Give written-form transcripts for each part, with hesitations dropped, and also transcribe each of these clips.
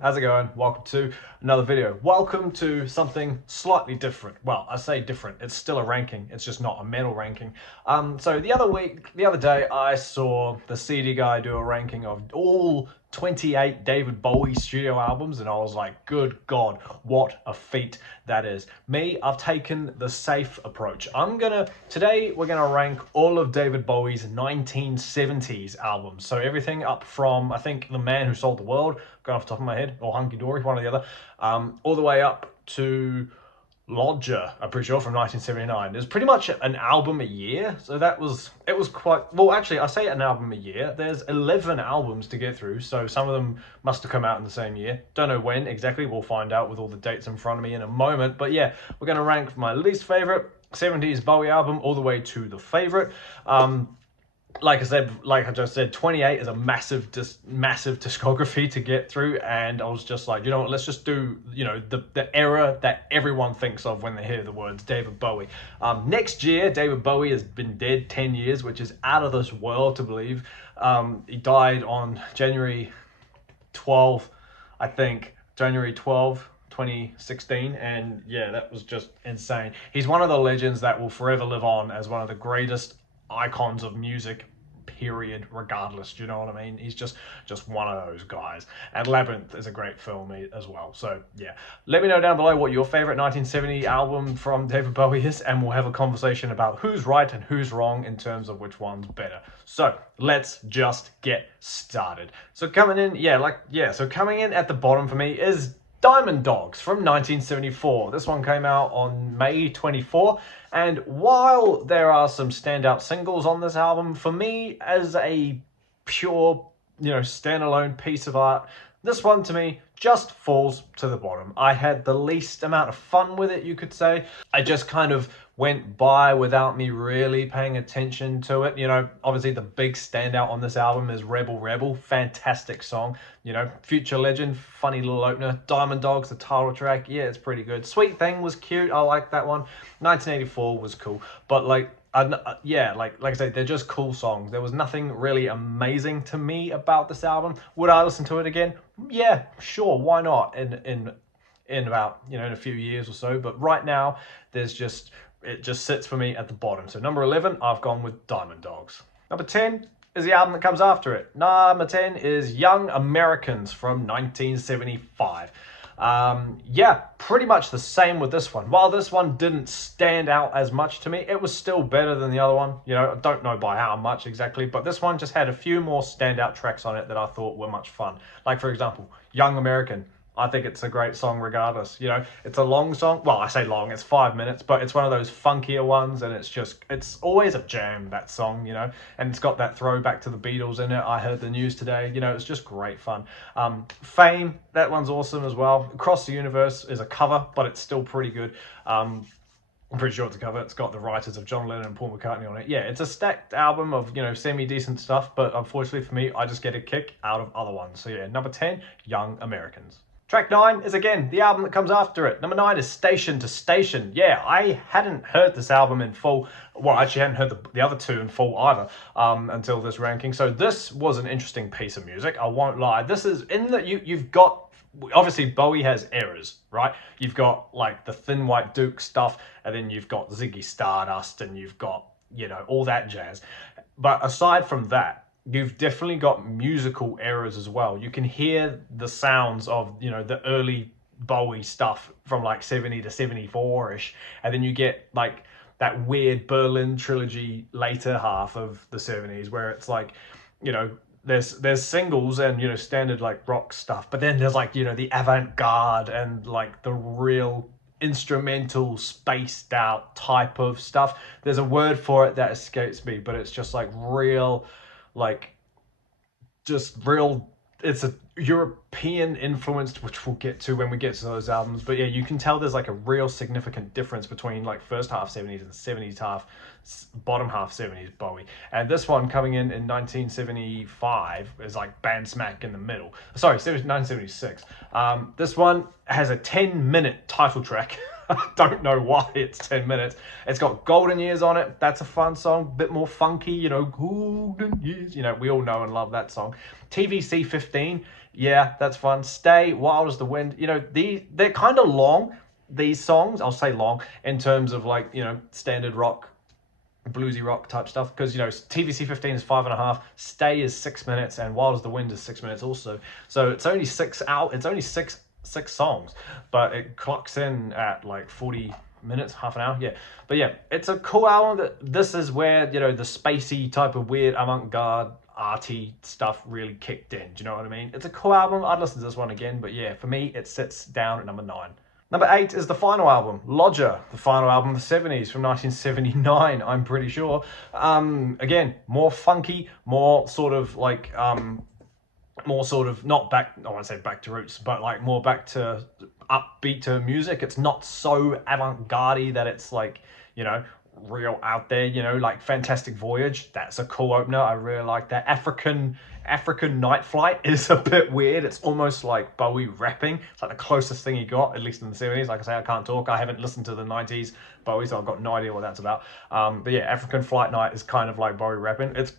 how's it going? Welcome to another video. Welcome to something slightly different. Well, I say different, it's still a ranking, it's just not a metal ranking. So the other day, I saw the CD guy do a ranking of all 28 David Bowie studio albums, and I was like, good God, what a feat that is. Me, I've taken the safe approach. Today we're gonna rank all of David Bowie's 1970s albums. So everything up from, I think, The Man Who Sold the World, going off the top of my head, or Hunky Dory, one or the other, all the way up to Lodger, I'm pretty sure, from 1979. There's pretty much an album a year, so it was quite, well, actually, I say an album a year, there's 11 albums to get through, so some of them must have come out in the same year. Don't know when exactly, we'll find out with all the dates in front of me in a moment, but yeah, we're going to rank my least favorite 70s Bowie album all the way to the favorite. Like I just said, 28 is a massive discography to get through, and I was just like, you know what, let's just do, you know, the era that everyone thinks of when they hear the words David Bowie. Next year, David Bowie has been dead 10 years, which is out of this world to believe. He died on January 12th, I think, January 12th. 2016, and yeah, that was just insane. He's one of the legends that will forever live on as one of the greatest icons of music, period, regardless. Do you know what I mean? He's just one of those guys. And Labyrinth is a great film as well. So yeah, let me know down below what your favorite 1970 album from David Bowie is, and we'll have a conversation about who's right and who's wrong in terms of which one's better. So let's just get started. So coming in at the bottom for me is Diamond Dogs from 1974. This one came out on May 24, and while there are some standout singles on this album, for me, as a pure, you know, standalone piece of art, this one to me just falls to the bottom. I had the least amount of fun with it, you could say. I just kind of went by without me really paying attention to it. You know, obviously the big standout on this album is Rebel Rebel. Fantastic song. You know, future legend, funny little opener. Diamond Dogs, the title track, yeah, it's pretty good. Sweet Thing was cute, I like that one. 1984 was cool, but like, yeah, like I said, they're just cool songs. There was nothing really amazing to me about this album. Would I listen to it again? Yeah, sure, why not? In about, you know, in a few years or so. But right now, it just sits for me at the bottom. So number 11, I've gone with Diamond Dogs. Number 10 is the album that comes after it. Number 10 is Young Americans from 1975. Yeah, pretty much the same with this one. While this one didn't stand out as much to me, it was still better than the other one. You know, I don't know by how much exactly, but this one just had a few more standout tracks on it that I thought were much fun. Like, for example, Young American. I think it's a great song regardless. You know, it's a long song. Well, I say long, it's 5 minutes, but it's one of those funkier ones, and it's always a jam, that song, you know, and it's got that throwback to the Beatles in it. I heard the news today, you know, it's just great fun. Fame, that one's awesome as well. Across the Universe is a cover, but it's still pretty good. I'm pretty sure it's a cover. It's got the writers of John Lennon and Paul McCartney on it. Yeah, it's a stacked album of, you know, semi-decent stuff, but unfortunately for me, I just get a kick out of other ones. So yeah, number 10, Young Americans. Track 9 is, again, the album that comes after it. Number 9 is Station to Station. Yeah, I hadn't heard this album in full. Well, I actually hadn't heard the other two in full either until this ranking. So this was an interesting piece of music, I won't lie. This is in that you've got, obviously Bowie has eras, right? You've got like the Thin White Duke stuff, and then you've got Ziggy Stardust, and you've got, you know, all that jazz. But aside from that, you've definitely got musical eras as well. You can hear the sounds of, you know, the early Bowie stuff from like 70 to 74-ish. And then you get like that weird Berlin trilogy later half of the 70s where it's like, you know, there's singles and, you know, standard like rock stuff. But then there's like, you know, the avant-garde and like the real instrumental spaced out type of stuff. There's a word for it that escapes me, but it's just like real, like just real, it's a European influenced, which we'll get to when we get to those albums. But yeah, you can tell there's like a real significant difference between like first half 70s and 70s half, bottom half 70s Bowie. And this one coming in 1975 is like bang smack in the middle. Sorry, 1976. This one has a 10-minute title track. I don't know why it's 10 minutes. It's got Golden Years on it. That's a fun song, bit more funky, you know, Golden Years. You know, we all know and love that song. TVC 15, yeah, that's fun. Stay, Wild as the Wind. You know, they're kind of long, these songs. I'll say long in terms of like, you know, standard rock, bluesy rock type stuff, because you know TVC 15 is 5.5, Stay is 6 minutes, and Wild as the Wind is 6 minutes also. So it's only six songs, but it clocks in at like 40 minutes, half an hour. Yeah, but yeah, it's a cool album. This is where, you know, the spacey type of weird avant-garde arty stuff really kicked in. Do you know what I mean? It's a cool album. I'd listen to this one again, but yeah, for me it sits down at number 9. Number 8 is the final album, Lodger, the final album of the 70s from 1979, I'm pretty sure. Again, more funky, more sort of like, not back, I want to say back to roots, but like more back to upbeat to music. It's not so avant-garde that it's like, you know, real out there, you know, like Fantastic Voyage. That's a cool opener. I really like that. African Night Flight is a bit weird. It's almost like Bowie rapping. It's like the closest thing he got, at least in the 70s. Like I say, I can't talk. I haven't listened to the 90s Bowie, so I've got no idea what that's about. But yeah, African Flight Night is kind of like Bowie rapping. It's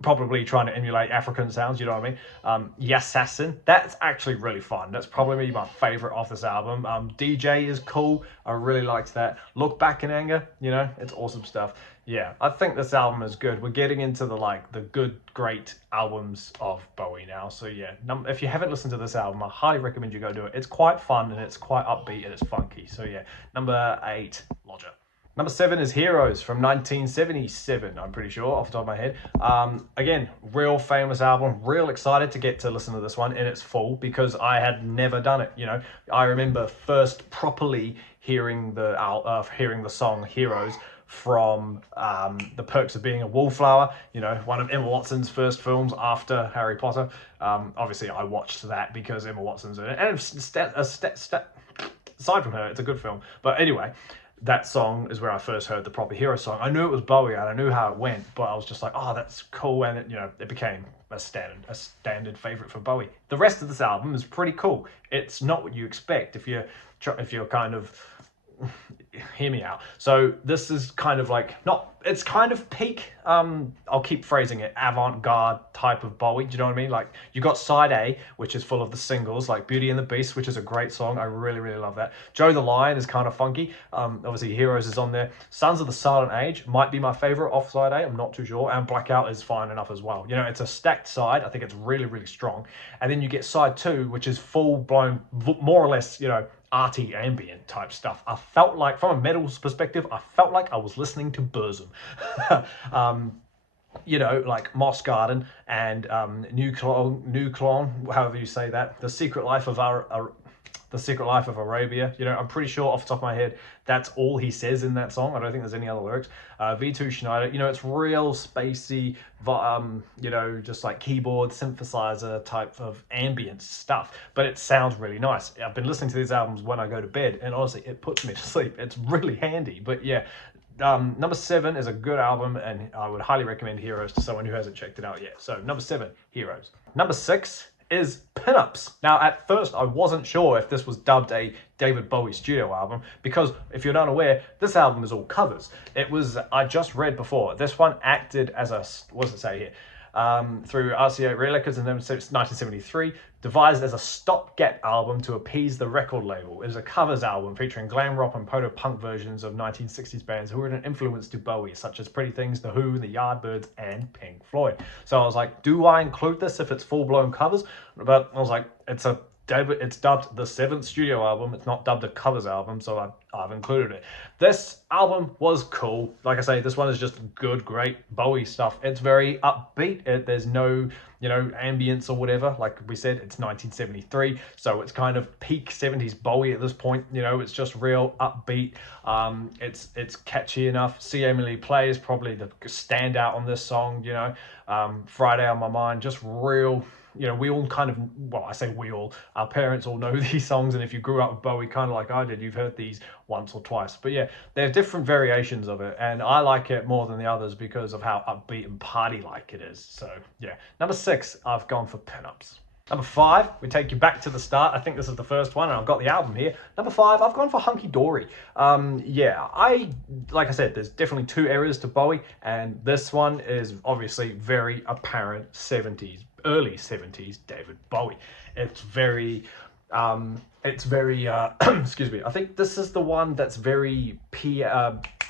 probably trying to emulate African sounds, you know what I mean? Yassassin, that's actually really fun. That's probably my favorite off this album. DJ is cool. I really liked that. Look Back in Anger, you know, it's awesome stuff. Yeah, I think this album is good. We're getting into the good, great albums of Bowie now. So yeah, if you haven't listened to this album, I highly recommend you go do it. It's quite fun and it's quite upbeat and it's funky. So yeah, number 8, Lodger. Number 7 is Heroes from 1977, I'm pretty sure, off the top of my head. Again, real famous album. Real excited to get to listen to this one in its full because I had never done it. You know, I remember first properly hearing the song Heroes from The Perks of Being a Wallflower, you know, one of Emma Watson's first films after Harry Potter. Obviously, I watched that because Emma Watson's in it. And aside from her, it's a good film. But anyway, that song is where I first heard the proper Hero song. I knew it was Bowie and I knew how it went, but I was just like, oh, that's cool. And it, you know, it became a standard favorite for Bowie. The rest of this album is pretty cool. It's not what you expect if you're kind of, hear me out. So this is kind of like, it's kind of peak, I'll keep phrasing it, avant-garde type of Bowie, do you know what I mean? Like, you got side A, which is full of the singles, like Beauty and the Beast, which is a great song. I really, really love that. Joe the Lion is kind of funky. Obviously, Heroes is on there. Sons of the Silent Age might be my favorite off side A, I'm not too sure. And Blackout is fine enough as well. You know, it's a stacked side. I think it's really, really strong. And then you get side 2, which is full-blown, more or less, you know, arty ambient type stuff. I felt like, from a metal perspective, I felt like I was listening to Burzum. You know, like Moss Garden and New Clone, however you say that, The Secret Life of Arabia. You know, I'm pretty sure off the top of my head, that's all he says in that song. I don't think there's any other lyrics. V2 Schneider, you know, it's real spacey, you know, just like keyboard synthesizer type of ambient stuff, but it sounds really nice. I've been listening to these albums when I go to bed, and honestly, it puts me to sleep. It's really handy, but yeah. Number 7 is a good album, and I would highly recommend Heroes to someone who hasn't checked it out yet. So number 7, Heroes. Number 6 is Pinups. Now, at first, I wasn't sure if this was dubbed a David Bowie studio album, because if you're not aware, this album is all covers. I just read before, this one acted as a, what does it say here? Through RCA Records in 1973, devised as a stopgap album to appease the record label. It is a covers album featuring glam rock and proto-punk versions of 1960s bands who were an influence to Bowie, such as Pretty Things, The Who, The Yardbirds, and Pink Floyd. So I was like, do I include this if it's full-blown covers? But I was like, it's dubbed the 7th studio album. It's not dubbed a covers album, so I've included it. This album was cool. Like I say, this one is just good, great Bowie stuff. It's very upbeat. There's no, you know, ambience or whatever. Like we said, it's 1973, so it's kind of peak 70s Bowie at this point. You know, it's just real upbeat. It's catchy enough. See Emily Play is probably the standout on this song. You know, Friday on My Mind, just real. You know, we all kind of, well, I say we all, our parents all know these songs, and if you grew up with Bowie kind of like I did, you've heard these once or twice. But yeah, there are different variations of it, and I like it more than the others because of how upbeat and party-like it is. So yeah, number 6, I've gone for Pinups. Number 5, we take you back to the start. I think this is the first one, and I've got the album here. Number 5, I've gone for Hunky Dory. Yeah, like I said, there's definitely 2 eras to Bowie, and this one is obviously very apparent 70s, early 70s David Bowie. It's very, excuse me, I think this is the one that's very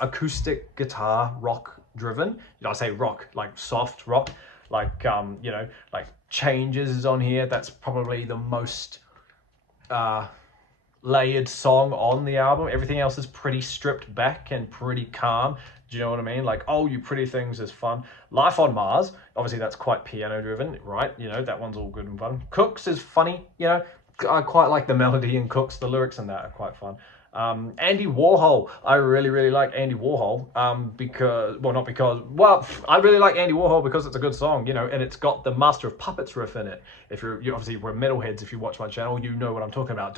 acoustic guitar rock driven. I say rock, like soft rock, like, like Changes is on here. That's probably the most layered song on the album. Everything else is pretty stripped back and pretty calm. Do you know what I mean? Like, Oh You Pretty Things is fun. Life on Mars, obviously that's quite piano driven, right? That one's all good and fun. Cooks is funny, I quite like the melody in Cooks. The lyrics in that are quite fun. Andy Warhol, I really like Andy Warhol, I really like Andy Warhol because it's a good song, and it's got the Master of Puppets riff in it. If you obviously, we're metalheads, if you watch my channel, you know what I'm talking about.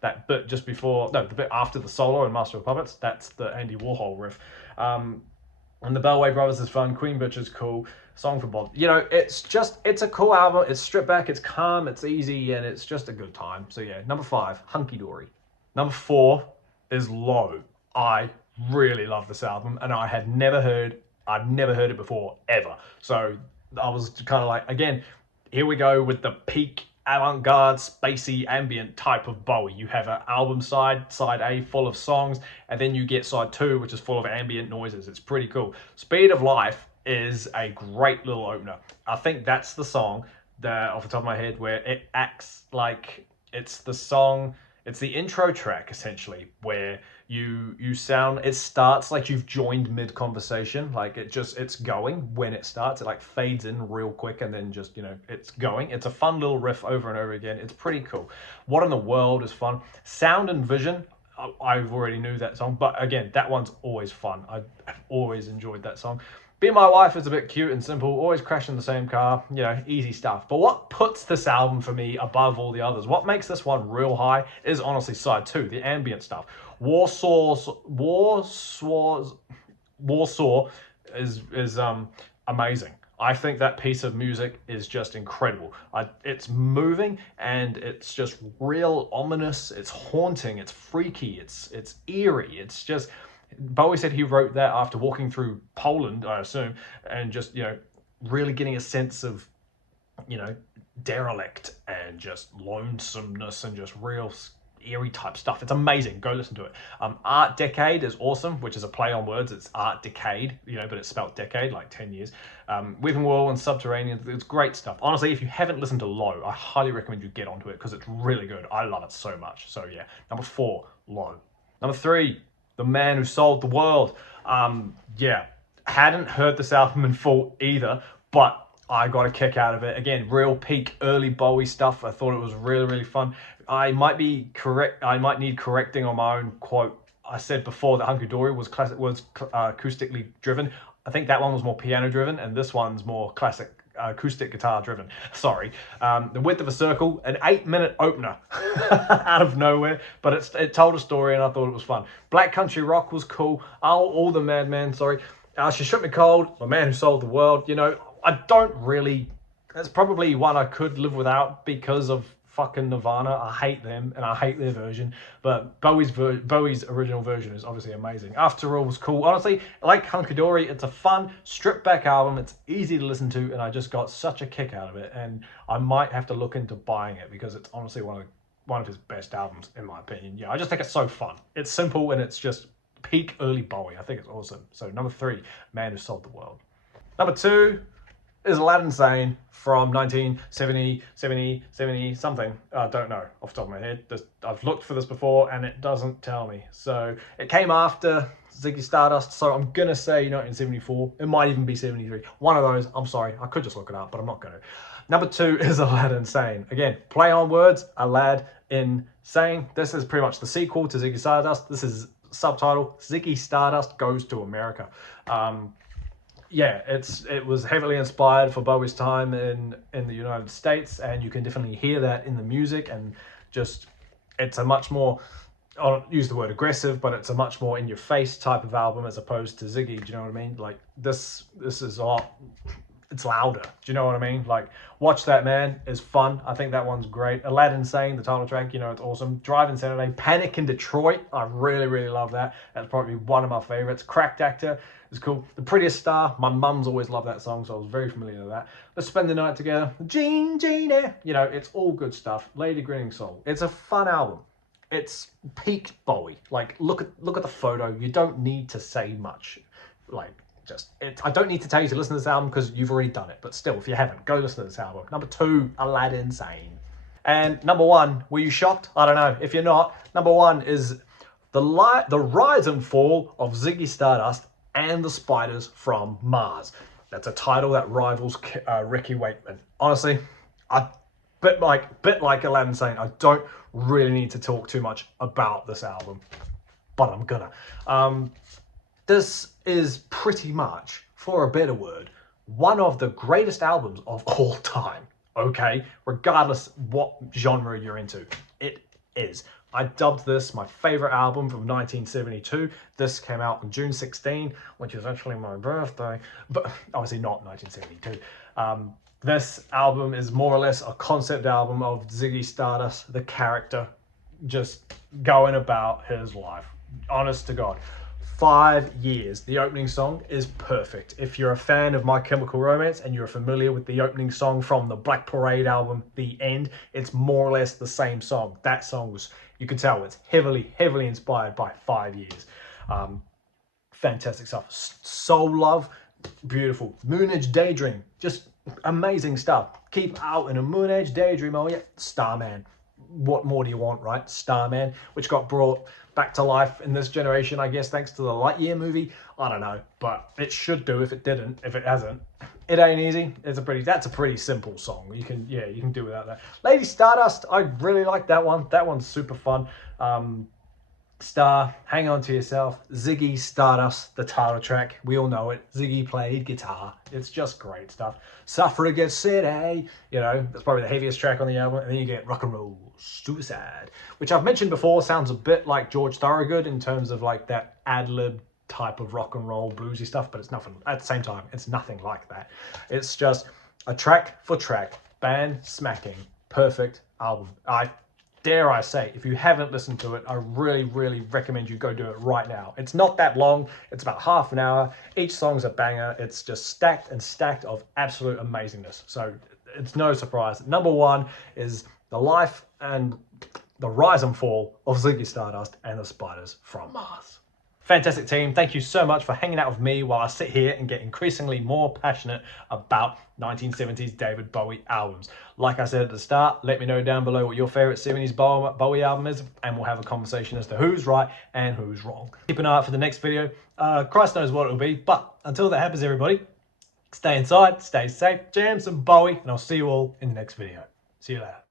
That bit just before, no, the bit after the solo in Master of Puppets, that's the Andy Warhol riff. And the Bellway Brothers is fun. Queen Bitch is cool. Song for Bob. It's a cool album. It's stripped back, it's calm, it's easy, and it's just a good time. So yeah, number 5, Hunky Dory. Number 4 is Low. I really love this album, and I've never heard it before, ever. So I was kind of like, again, here we go with the peak avant-garde, spacey, ambient type of Bowie. You have an album side A, full of songs, and then you get side 2, which is full of ambient noises. It's pretty cool. Speed of Life is a great little opener. I think that's the song that, off the top of my head, where it acts like it's the song, it's the intro track, essentially, where you sound, it starts like you've joined mid-conversation, like it's going when it starts. It like fades in real quick and then just, it's going. It's a fun little riff over and over again. It's pretty cool. What in the World is fun. Sound and Vision, I've already knew that song, but again, that one's always fun. I've always enjoyed that song. Be My Wife is a bit cute and simple, always crash in the same car, easy stuff. But what puts this album for me above all the others, what makes this one real high, is honestly side 2, the ambient stuff. Warsaw is amazing. I think that piece of music is just incredible. It's moving and it's just real ominous, it's haunting, it's freaky, it's eerie, it's just... Bowie said he wrote that after walking through Poland, I assume, and just, really getting a sense of, derelict and just lonesomeness and just real eerie type stuff. It's amazing. Go listen to it. Art Decade is awesome, which is a play on words. It's Art Decade, but it's spelled decade, like 10 years. Weeping Wall and Subterranean, it's great stuff. Honestly, if you haven't listened to Low, I highly recommend you get onto it because it's really good. I love it so much. So yeah, number 4, Low. Number 3, The Man Who Sold the World. Yeah, hadn't heard this album in full either, but I got a kick out of it. Again, real peak early Bowie stuff. I thought it was really fun. I might need correcting on my own quote. I said before that Hunky Dory was acoustically driven. I think that one was more piano driven, and this one's more classic acoustic guitar driven. Sorry. The Width of a Circle, an 8-minute opener out of nowhere, but it told a story and I thought it was fun. Black Country Rock was cool. All the Madman, sorry. She Shook Me Cold, The Man Who Sold the World. I don't really, that's probably one I could live without because of fucking Nirvana. I hate them and I hate their version, but Bowie's original version is obviously amazing. After All was cool. Honestly, like Hunky Dory, it's a fun, stripped back album. It's easy to listen to and I just got such a kick out of it, and I might have to look into buying it because it's honestly one of his best albums in my opinion. Yeah, I just think it's so fun. It's simple and it's just peak early Bowie. I think it's awesome. So number 3, Man Who Sold the World. Number 2 is Aladdin Sane from 1970 something. I don't know off the top of my head. I've looked for this before and it doesn't tell me. So it came after Ziggy Stardust, so I'm gonna say 1974. It might even be 73. One of those. I'm sorry, I could just look it up, but I'm not gonna. Number 2 is Aladdin Sane. Again, play on words, Aladdin Sane. This is pretty much the sequel to Ziggy Stardust. This is subtitle, Ziggy Stardust Goes to America. Yeah, it was heavily inspired for Bowie's time in the United States, and you can definitely hear that in the music, and just it's a much more, I don't use the word aggressive, but it's a much more in your face type of album as opposed to Ziggy. Do you know what I mean? Like this is all it's louder. Do you know what I mean? Like, Watch That Man is fun. I think that one's great. Aladdin Sane, the title track, you know, it's awesome. Driving Saturday, Panic in Detroit, I really, really love that. That's probably one of my favorites. Cracked Actor is cool. The Prettiest Star, my mum's always loved that song, so I was very familiar with that. Let's Spend the Night Together, Genie, you know, it's all good stuff. Lady Grinning Soul, it's a fun album. It's peak Bowie. Like, look at the photo. You don't need to say much. Like, I don't need to tell you to listen to this album because you've already done it. But still, if you haven't, go listen to this album. Number 2, Aladdin Sane. And number 1, were you shocked? I don't know. If you're not, number 1 is the Rise and Fall of Ziggy Stardust and the Spiders from Mars. That's a title that rivals Ricky Wakeman. Honestly, bit like Aladdin Sane, I don't really need to talk too much about this album, but I'm gonna. This is pretty much, for a better word, one of the greatest albums of all time, okay? Regardless what genre you're into, it is. I dubbed this my favorite album from 1972. This came out on June 16, which is actually my birthday, but obviously not 1972. This album is more or less a concept album of Ziggy Stardust, the character, just going about his life. Honest to God. 5 years. The opening song is perfect. If you're a fan of My Chemical Romance and you're familiar with the opening song from the Black Parade album, The End, it's more or less the same song. That song was, you can tell it's heavily inspired by 5 years. Fantastic stuff. Soul Love, beautiful. Moon Age Daydream, just amazing stuff. Keep out in a Moon Age Daydream, oh yeah. Starman. What more do you want, right? Starman, which got brought back to life in this generation, I guess, thanks to the Lightyear movie. I don't know, but it should do if it didn't. If it hasn't, it ain't easy. That's a pretty simple song. You can do without that. Lady Stardust, I really like that one. That one's super fun. Star, Hang On To Yourself, Ziggy Stardust, the title track. We all know it. Ziggy played guitar. It's just great stuff. Suffragette City, you know, that's probably the heaviest track on the album. And then you get Rock and Roll Suicide, which I've mentioned before, sounds a bit like George Thorogood in terms of like that ad-lib type of rock and roll bluesy stuff, but it's nothing, at the same time, it's nothing like that. It's just a track for track, band smacking, perfect album. Dare I say, if you haven't listened to it, I really, really recommend you go do it right now. It's not that long. It's about half an hour. Each song's a banger. It's just stacked and stacked of absolute amazingness. So it's no surprise. Number 1 is the life and the rise and fall of Ziggy Stardust and the Spiders from Mars. Fantastic team. Thank you so much for hanging out with me while I sit here and get increasingly more passionate about 1970s David Bowie albums. Like I said at the start, let me know down below what your favorite 70s Bowie album is, and we'll have a conversation as to who's right and who's wrong. Keep an eye out for the next video. Christ knows what it'll be, but until that happens, everybody, stay inside, stay safe, jam some Bowie, and I'll see you all in the next video. See you later.